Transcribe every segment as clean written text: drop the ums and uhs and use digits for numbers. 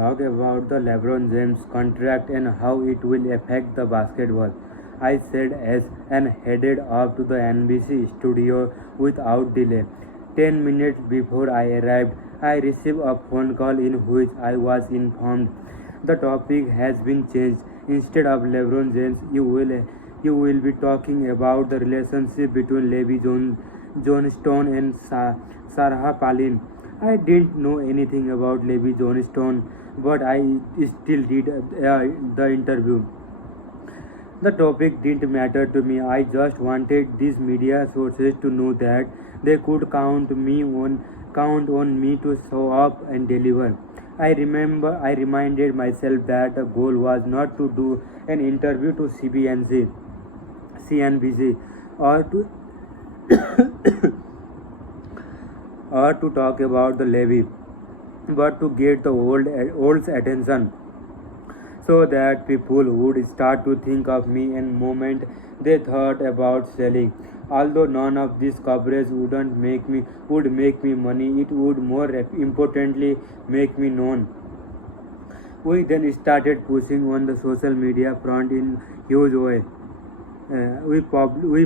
talk about the LeBron James contract and how it will affect the basketball. I said as and headed off to the NBC studio without delay. 10 minutes before I arrived, I received a phone call in which I was informed the topic has been changed. Instead of LeBron James, you will be talking about the relationship between Johnstone and Sarah Palin. I didn't know anything about Levi Johnstone, but I still did the interview. The topic didn't matter to me. I just wanted these media sources to know that they could count on me to show up and deliver. I reminded myself that the goal was not to do an interview to CNBC, or to or to talk about the levy, but to get the old's attention so that people would start to think of me and moment they thought about selling. Although none of this coverage would make me money, it would more importantly make me known. We then started pushing on the social media front in huge way. We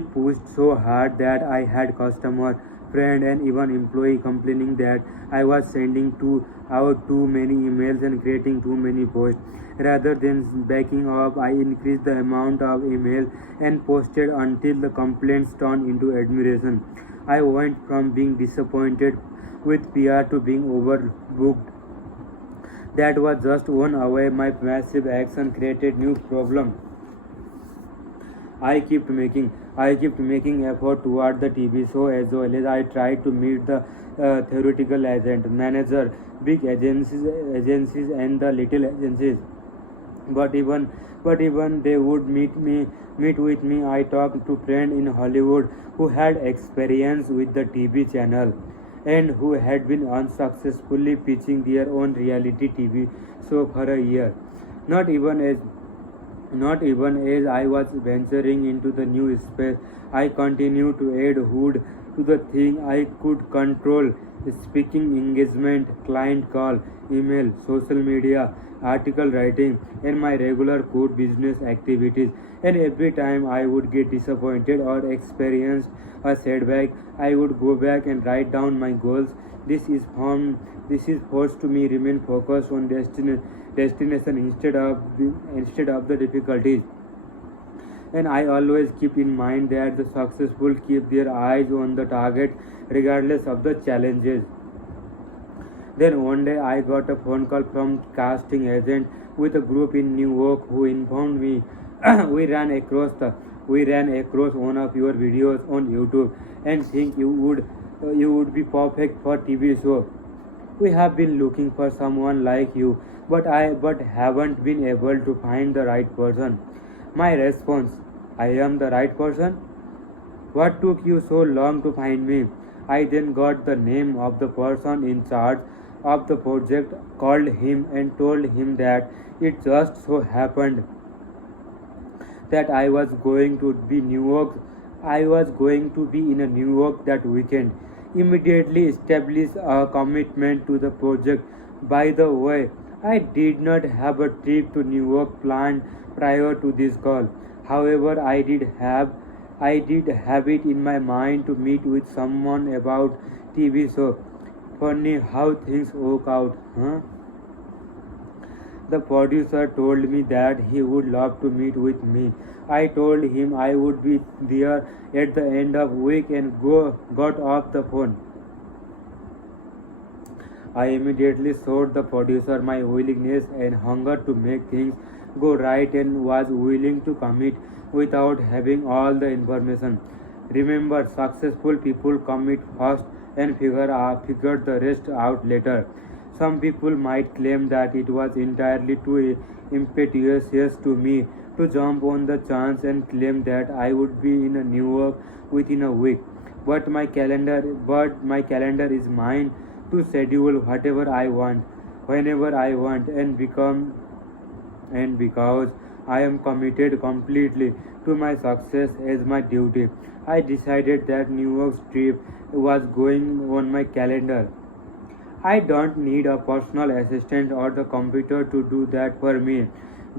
pushed so hard that I had customer, friend, and even employee complaining that I was sending out too many emails and creating too many posts. Rather than backing up, I increased the amount of email and posted until the complaints turned into admiration. I went from being disappointed with PR to being overbooked. That was just one away. My massive action created new problem. I kept making I kept making effort toward the TV show as well as I tried to meet the theoretical agent, manager, big agencies and the little agencies. But even they would meet with me. I talked to friends in Hollywood who had experience with the TV channel and who had been unsuccessfully pitching their own reality TV show for a year. Not even as not even as I was venturing into the new space, I continued to add wood to the thing I could control: speaking engagement, client call, email, social media, article writing, and my regular core business activities. And every time I would get disappointed or experienced a setback, I would go back and write down my goals. This is forced to me remain focused on destination instead of the difficulties. And I always keep in mind that the successful keep their eyes on the target regardless of the challenges. Then one day I got a phone call from casting agent with a group in New York who informed me we ran across one of your videos on YouTube and think you would be perfect for TV show. We have been looking for someone like you, but haven't been able to find the right person. My response: I am the right person? What took you so long to find me? I then got the name of the person in charge of the project, called him, and told him that it just so happened that I was going to be in a New York that weekend. Immediately established a commitment to the project. By the way, I did not have a trip to New York planned prior to this call. However, I did have it in my mind to meet with someone about TV show. Funny how things work out, huh? The producer told me that he would love to meet with me. I told him I would be there at the end of week and got off the phone. I immediately showed the producer my willingness and hunger to make things go right and was willing to commit without having all the information. Remember, successful people commit first and figure the rest out later. Some people might claim that it was entirely too impetuous to me to jump on the chance and claim that I would be in a New York within a week. But my calendar is mine to schedule whatever I want, whenever I want, and because I am committed completely to my success as my duty, I decided that New York trip was going on my calendar. I don't need a personal assistant or the computer to do that for me.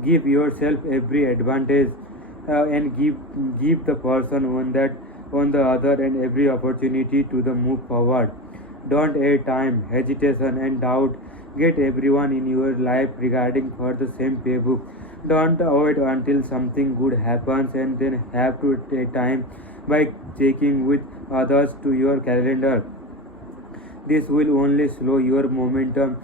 Give yourself every advantage and give the person on the other and every opportunity to the move forward. Don't add time, hesitation and doubt. Get everyone in your life regarding for the same playbook. Don't wait until something good happens and then have to take time by checking with others to your calendar. This will only slow your momentum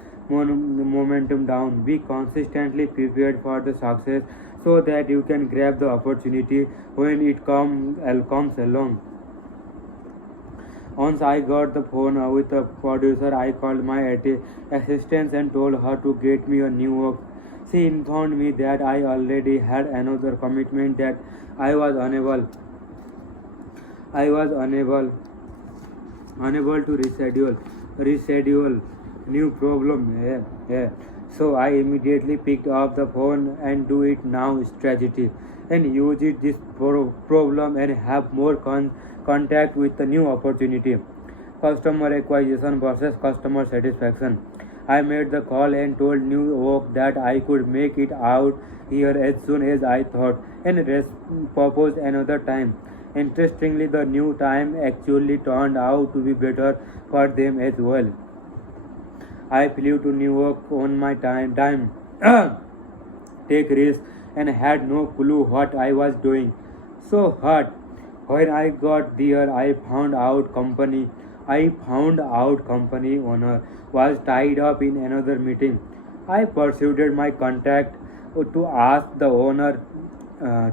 down. Be consistently prepared for the success so that you can grab the opportunity when it comes along. Once I got the phone with the producer, I called my assistant and told her to get me a new work. She informed me that I already had another commitment that I was unable to reschedule. New problem. Yeah. So I immediately picked up the phone and do it now strategy and use it this problem and have more contact with the new opportunity. Customer acquisition versus customer satisfaction. I made the call and told New York that I could make it out here as soon as I thought and proposed another time. Interestingly, the new time actually turned out to be better for them as well. I flew to New York on my time take risks and had no clue what I was doing. So hard. When I got there, I found out company owner was tied up in another meeting. I pursued my contact to ask the owner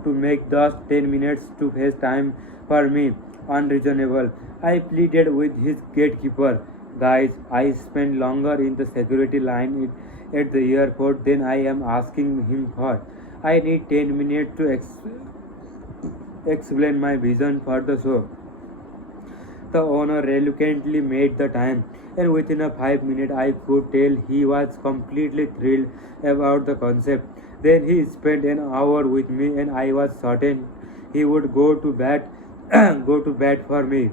to make just 10 minutes to face time for me unreasonable. I pleaded with his gatekeeper. Guys, I spent longer in the security line at the airport than I am asking him for. I need 10 minutes to explain my vision for the show. The owner reluctantly made the time, and within a 5 minutes I could tell he was completely thrilled about the concept. Then he spent an hour with me, and I was certain he would go to bat, go to bat for me.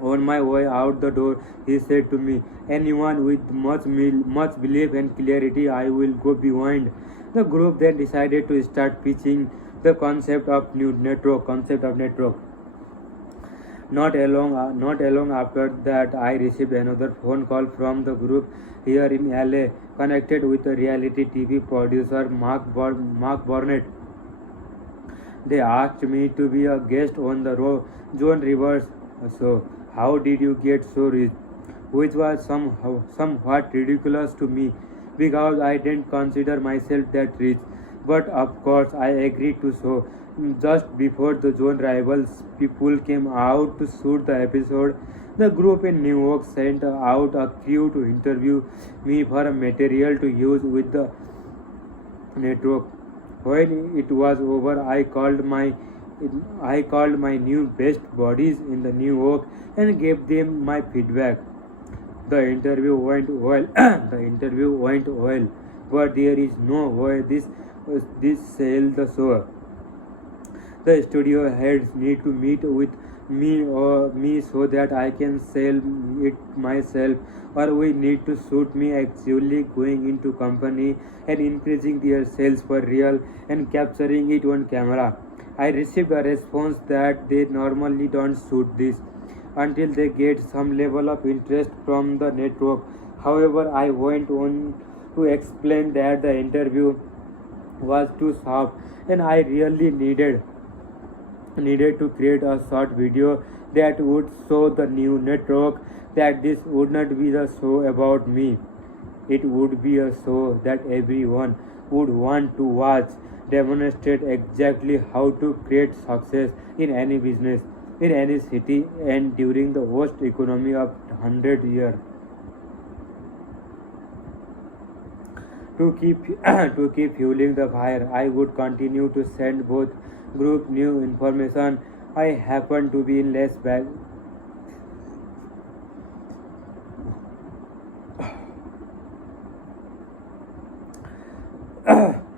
On my way out the door, he said to me, "Anyone with much belief and clarity, I will go behind." The group then decided to start pitching the concept of new network. Not long after that, I received another phone call from the group here in LA, connected with the reality TV producer Mark Burnett. They asked me to be a guest on the Joan Rivers show. How did you get so rich? Which was somewhat ridiculous to me because I didn't consider myself that rich. But of course, I agreed to so. Just before the Joan Rivals people came out to shoot the episode, the group in New York sent out a crew to interview me for a material to use with the network. When it was over, I called my new best buddies in the New York and gave them my feedback. The interview went well. The interview went well, but there is no way this sell the show. The studio heads need to meet with me so that I can sell it myself, or we need to shoot me actually going into company and increasing their sales for real and capturing it on camera. I received a response that they normally don't shoot this until they get some level of interest from the network. However, I went on to explain that the interview was too soft and I really needed to create a short video that would show the new network that this would not be the show about me. It would be a show that everyone would want to watch, demonstrate exactly how to create success in any business, in any city, and during the worst economy of 100 years. To keep fueling the fire, I would continue to send both group new information. I happened to be in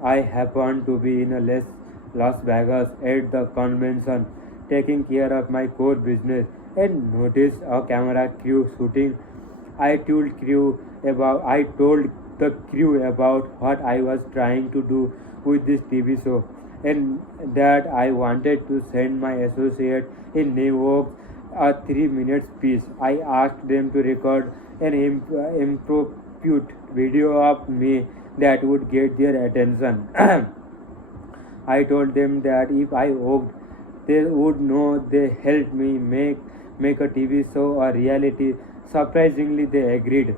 I happened to be in Las Vegas at the convention, taking care of my core business, and noticed a camera crew shooting I told the crew about what I was trying to do with this TV show, and that I wanted to send my associate in New York a 3 minute piece. I asked them to record an impromptu video of me that would get their attention. I told them that if I worked, they would know they helped me make a TV show a reality. Surprisingly, they agreed.